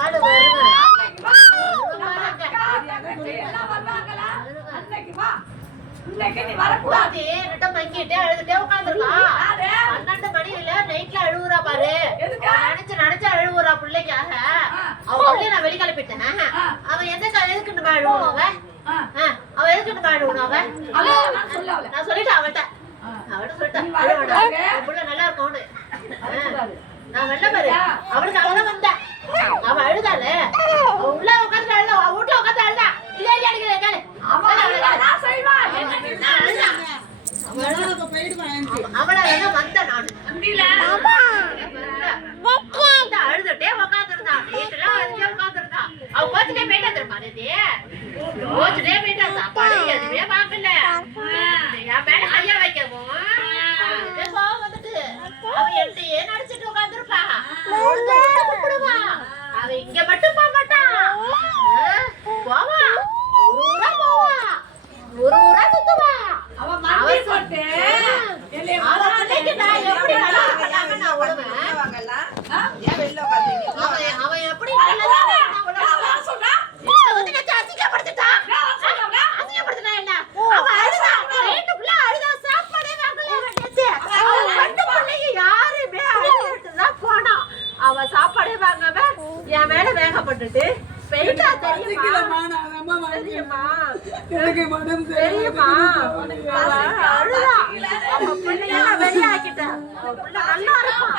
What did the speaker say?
நாள் வருவேன். அழுதுட்டே உட்காந்துருக்கா. 12 மணியில நைட்ல அழுவுறா பாரு. நினைச்சு அழுவுறா பிள்ளைக்காக. அவ பிள்ளைய நான் வெளி கிளப்பிட்டேன். அவன் எதுக்குன்னு அழுவணும்? அவ எதுக்குன்னு அழுவணும்? நான் சொல்லிட்டேன் அவள்கிட்ட புள்ள நல்லா இருக்கும்னு. நான் வெள்ள பாரு அவளுக்கு அவதான் வந்தேன். அவ அழுதால உள்ள உட்காந்து அழுதா. வீட்டுல உட்காந்து அழுதா. இதே அடிக்கிறேன் கேளு. அவளால வந்த நானு அழுதுட்டே உட்காந்துருந்தா. வீட்டுல அழுதே உட்காந்துருந்தா. அவ கோச்சுட்டே போயிட்டா தெரியுமா? கோச்சுட்டே போயிட்டா. சாப்பாடு எதுவுமே பாக்கல. என் மேல கையா வைக்கவும் வந்துட்டு அவ என்கிட்டயே நடிச்சிட்டு உட்காந்துருப்பா. அவ இங்க மட்டும் போக மாட்டா. போவா ஊரா போவா. ஊரா சுத்துவா. அவன் எப்படி அவ சாப்பாடே வாங்காம என் மேல வேகப்பட்டுட்டு போயிட்டா. தெரியுமா? அழுதா. அவ பிள்ளைய வெளியாக்கிட்டேன். நல்லா இருக்கும்.